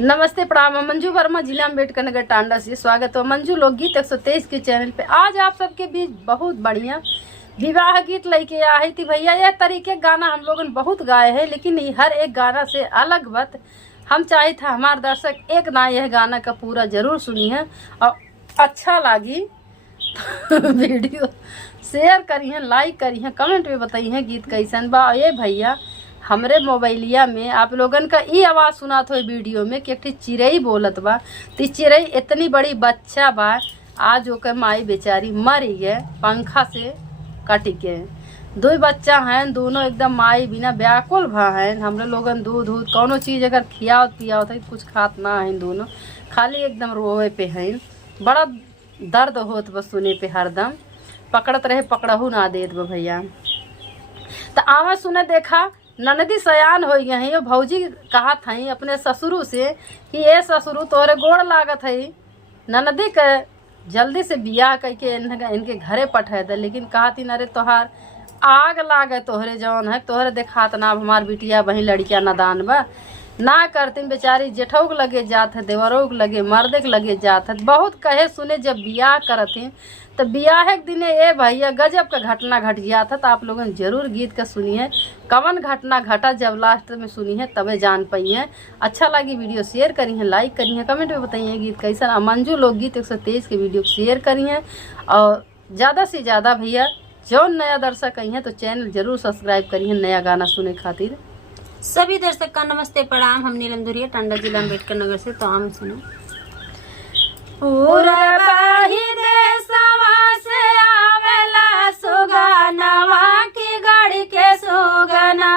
नमस्ते प्रणाम। मंजू वर्मा, जिला अम्बेडकर नगर, टांडा से स्वागत है मंजू लोकगीत 123 के चैनल पे। आज आप सबके बीच बहुत बढ़िया विवाह गीत लेके आई थी भैया। यह तरीके गाना हम लोगों ने बहुत गाए हैं, लेकिन हर एक गाना से अलग बात हम चाहे था हमारे दर्शक एक ना यह गाना का पूरा जरूर सुनी है और अच्छा लगी तो वीडियो शेयर करी है, लाइक करी है, कमेंट में बताई है गीत कैसन बा। ये भैया हमरे मोबाइलिया में आप लोगन का ये आवाज़ सुना था वीडियो में कि एक चिड़ई बोलत बा। तो चिड़ई इतनी बड़ी बच्चा बा, आज ओकर माई बेचारी मर गए पंखा से कट के। दो बच्चा हैं, दोनों एकदम माई बिना व्याकुल भा हैं। हमरे लोगन दूध कोनो चीज़ अगर खियावत पियावत है कुछ खात ना है, दोनों खाली एकदम रोवे पे हैं। बड़ा दर्द होत बस सुने पे, हरदम पकड़त रहे पकड़हू ना देत बा भैया। तो आवा सुने देखा ननदी सयान हो गए हैं। भौजी कहा थी अपने ससुरु से कि ये ससुरु तोहरे गोड़ लागत है, ननदी के जल्दी से बियाह करके इनके घरे पठा दे। लेकिन कहा थी अरे तोहार आग लागे तोहरे जौन है, तोहरे देखात ना हमार बिटिया बही लड़किया नादान बा ना करतीन। बेचारी जेठऊ के लगे जात है, देवरों के लगे, मर्दे के लगे जात है। बहुत कहे सुने जब बियाह करथिन तो बियाह के दिने ये भैया गजब का घटना घट गया था। तो आप लोगों ने जरूर गीत का सुनिए कवन घटना घटा, जब लास्ट में सुनी है तबे जान पाई है। अच्छा लगी वीडियो शेयर करी है, लाइक करी है, कमेंट में बताइए गीत कैसा। मंजू लोकगीत 123 के वीडियो शेयर करी है और ज़्यादा से ज़्यादा भैया जो नया दर्शक कही है तो चैनल जरूर सब्सक्राइब करी है नया गाना सुने खातिर। सभी दर्शक का नमस्ते प्रणाम। हम नीलम धुरिया, टांडा जिला अम्बेडकर नगर से। तो हम सुनो सुगनवा की गाड़ी के सुगना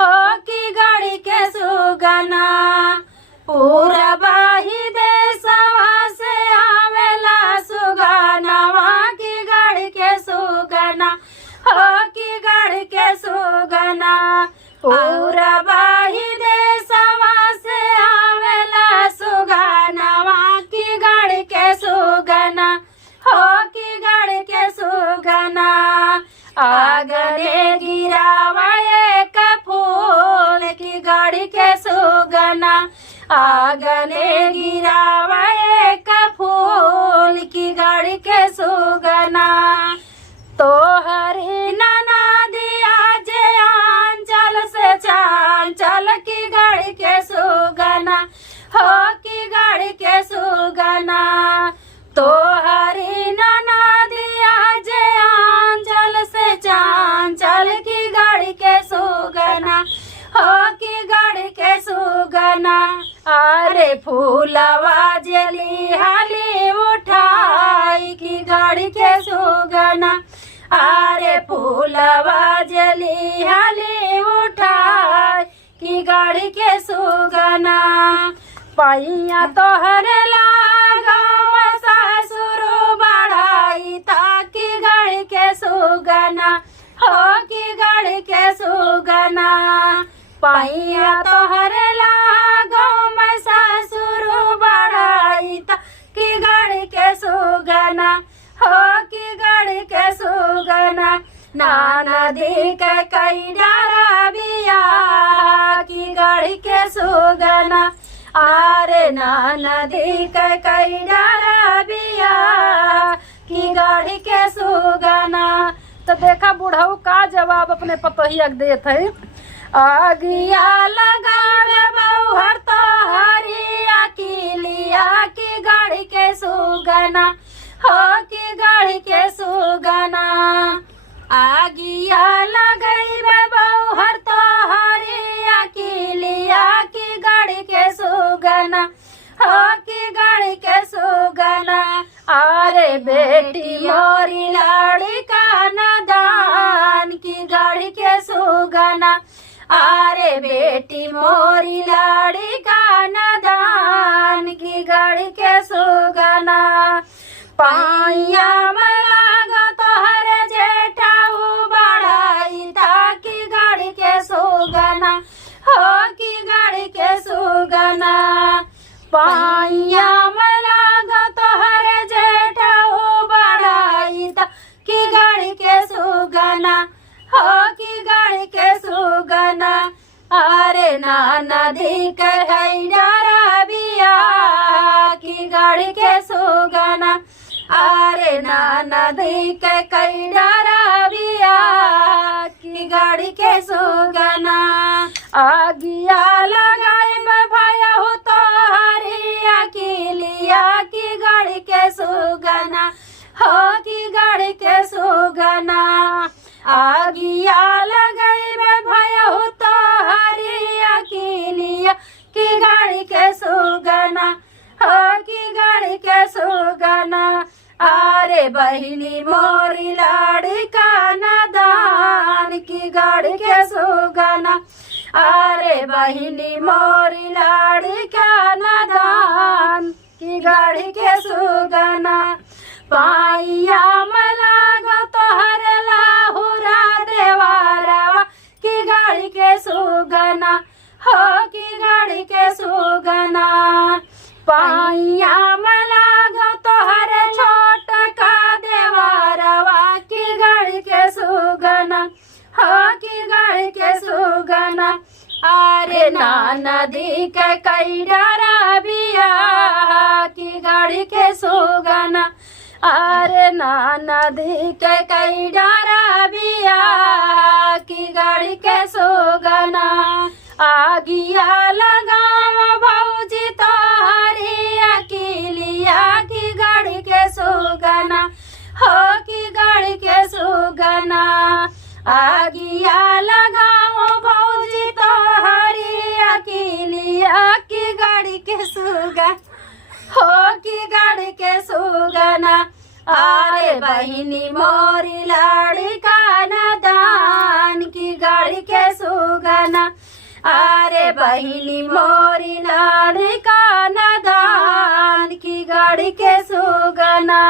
हो की गाड़ी के सुगना, पूरा बाही देशवा से आवेला सुगनवा की गाड़ी के सुगना हो की गाड़ी के सुगना, पूरा बाही देशवा से आवेला सुगनवा की गाड़ी के सुगना हो की गाड़ी के सुगना, आगने गिरावा एक फूल की गाड़ी के सुगना, आगने गिरावा एक फूल की गाड़ी के सुगना, तो हरी नाना दिया जे आंचल से चांचल की गाड़ी के सुगना हो की गाड़ी के सुगना, तो हरी नाना दिया जे आंचल से चांचल की गाड़ी के सुगना हो की गाड़ी के सुगना, अरे फूलवा जली हाली उठाई की गाड़ी के सुगना, अरे फूलवा जली हाली उठाई की गाड़ी के सुगना, पैया तोहर लागा ससुरु बढ़ाई ताकि गाड़ी के सुगना हो की गाड़ी के सुगना, पैया तोहर लागा ससुरु बढ़ाई ताकि गाड़ी के सुगना हो की गाड़ी के सुगना, नदी के कई डारा बिया की गाड़ी के सुगना, अरे नदी के कई डारा बिया की गाड़ी के सुगना। तो देखा बुढ़ऊ का जवाब अपने पतोहिया देत है, आगिया लगा बहुहर तो हरिया की लिया की गाड़ी के सुगना हो की गाड़ी के सुगना, आगिया लगई बहुहर तो हरिया की लिया की गाड़ी के सुगना हो की गाड़ी के सुगना, अरे बेटी मोरी लाड़ी का नदान की गाड़ी के सुगना, अरे बेटी मोरी लाड़ी का नदान की गाड़ी के सुगना, पाइया मलागा तोहर जेठाऊ बढ़ाई ताकि गाड़ी के सुगना हो की गाड़ी के सुगना, पाइया मलागा तोहर जेठाऊ बढ़ाई ताकि गाड़ी के सुगना हो की गाड़ी के सुगना, अरे ना नदी के है नदी के कई डराबिया की गाड़ी के सुगना आगिया लगाई में भया हो तो हरिया की लिया की गाड़ी के सुगना हो की गाड़ी के सुगना आगिया लगाई में भया हो तो हरिया की लिया की गाड़ी के सुगना हो की गाड़ी के सुगना अरे बहिनी मोरी लाड़ी का नादान की गाड़ी के सुगना अरे बहिनी मोरी लाड़ी का नादान की गाड़ी के सुगना पाइया मलागा तोहर लाहुरा देवारवा की गाड़ी के सुगना हो की गाड़ी के सुगना पाइया मलागा तोहर छोट का देवारवा की गाड़ी के सुगना हो की गाड़ी के सुगना अरे नदी के कई डराबिया की गाड़ी के सुगना अरे नदी के कई डराबिया की गाड़ी के सुगना आगिया लगाम भौजी तोहरिया की लिया की गाड़ी के सुगना हो की गाड़ी के सुगना आगिया लगाओ भौजी तोहरिया की लिया की गाड़ी के सुगना हो की गाड़ी के सुगना अरे बहिनी मोरी लाड़ी का नादान की गाड़ी के सुगना अरे बहिनी मोरी लाड़ी का नादान की गाड़ी के सुगना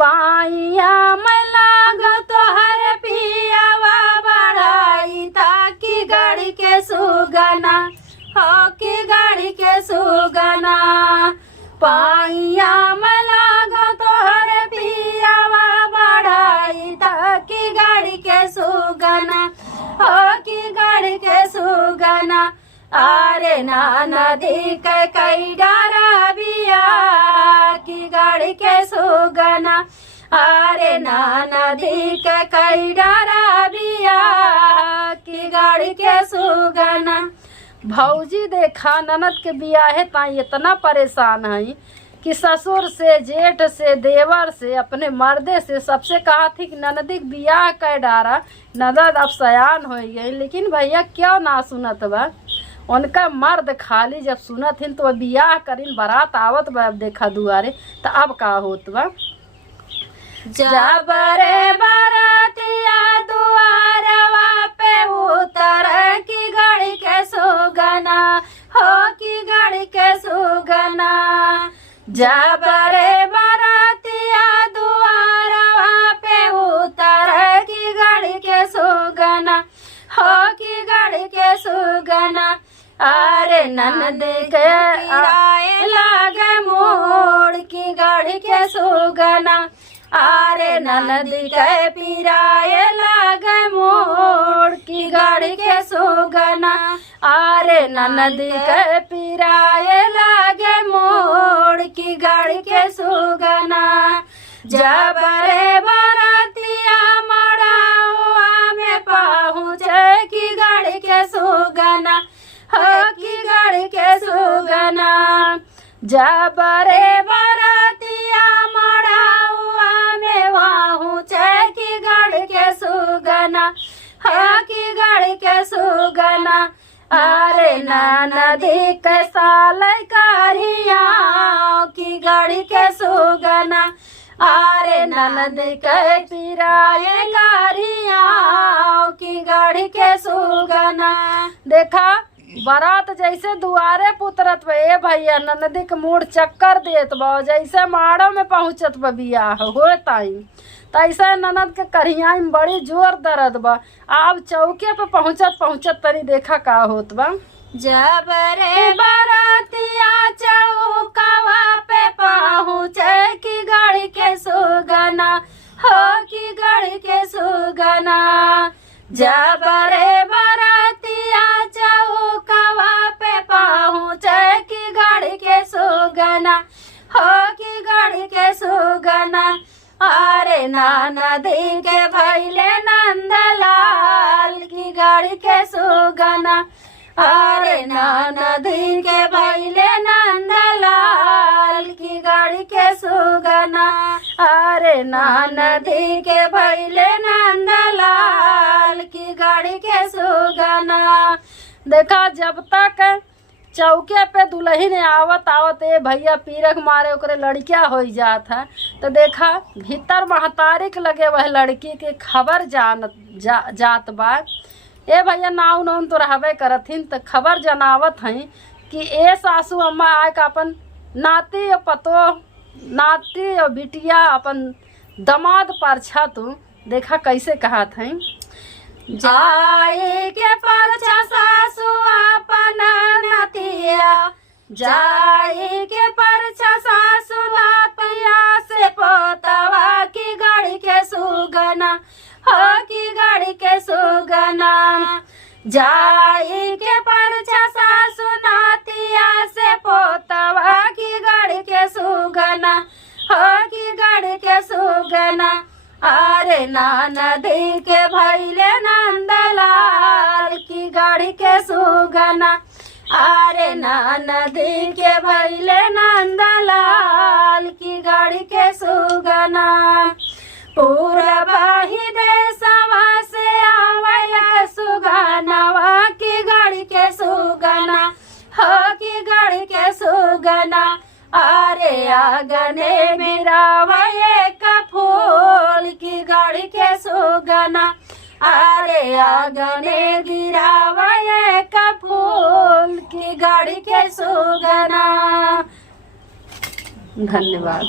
पाइया में लागा तोहर पियावा बढ़ाई ताकि गाड़ी के सुगना हो की गाड़ी के सुगना पाइया में लागा तोहर पियावा बढ़ाई ताकि गाड़ी के सुगना हो की गाड़ी के सुगना अरे नदी के कई डराबिया की गाड़ी के सुगना अरे नदी के कई डराबिया की गाड़ी के सुगना भौजी देखा ननद के बियाहे ताई इतना परेशान है कि ससुर से जेठ से देवर से अपने मर्दे से सबसे कहा थी कि ननदी के बियाह कर डारा ननद अब सयान हो गई लेकिन भैया क्यों ना सुनत बा उनका मर्द खाली जब सुनत हिन तो बियाह करिन बारात आवत बा अब देखा दुआरे तो अब का होत बा जब रे बारातिया दुआरवा पे उतर की गाड़ी के सुगना हो की गाड़ी के सुगना जब रे बारातिया दुआरवा पे उतर की गाड़ी के सुगना हो की गाड़ी के सुगना अरे ननद के लागे मोड़ की गाड़ी के सुगना अरे ननद के पिराए लागे मोड़ की गाड़ी के सुगना अरे ननद के पिराए लागे मोड़ की गाड़ी के सुगना जब रे बारातिया मड़ावा में पहुँचे की गाड़ी के सुगना हो की गाड़ी के सुगना जब रे बारातिया मड़ावा में पहुँचे की गाड़ी के सुगना हो की गाड़ी के सुगना अरे नदी के साल करिया की गाड़ी के सुगना अरे ननद के पिराए करिया की गाड़ी के सुगना देखा बारात जैसे दुआरे पुतरत बा ए भैया ननदी के मूड चक्कर देत बा जैसे माड़ो में पहुँचत बा बियाह हो ताई तैसे ननद के करिया में बड़ी जोर दर्द बा अब चौके पे पहुँचत तनी देखा का होत बा जब रे बारातिया चौकावा पे पहुँचे की गाड़ी के सुगना हो की गाड़ी के सुगना जब रे बारातिया चौकावा पे पहुँचे की गाड़ी के सुगना हो की गाड़ी के सुगना अरे नदी के भैले नंदलाल की गाड़ी के सुगना, अरे नदी के भैले नंदलाल की गाड़ी के सुगना, अरे नदी के भैले नंदलाल की गाड़ी के सुगना। देखा जब तक चौके पे दुल्हन आवत आवत ए भैया पीरक मारे ओकरे लड़किया हो जात है, तो देखा भीतर महतारी के लगे वह लड़की के खबर जात बा। ए भैया नाव नौन तो रहबे करथिन, तो खबर जनावत हैं कि ए सासू अम्मा आए का अपन नाती और पतो, नाती और बिटिया अपन दमाद परछा। तू देखा कैसे कहत हैं, जाए के परछा सासू अपन नतिया, जाए के परछा सासू नातिया से पोतवा की गाड़ी के सुगना, हो की गाड़ी के सुगना। जाए के परछा सासू नातिया से पोतवा की गाड़ी के सुगना, हो की गाड़ी के सुगना। अरे नदी के भैले नंदलाल की गाड़ी के सुगना, अरे नदी के भैले नंदलाल की गाड़ी के सुगना। पूरा बाही देशवा से आवैया सुगनवा की गाड़ी के सुगना, हो की गाड़ी के सुगना। अरे आंगने मेरा एक फूल की गाड़ी के सुगना, अरे आंगने गिरावा एक फूल की गाड़ी के सुगना। धन्यवाद।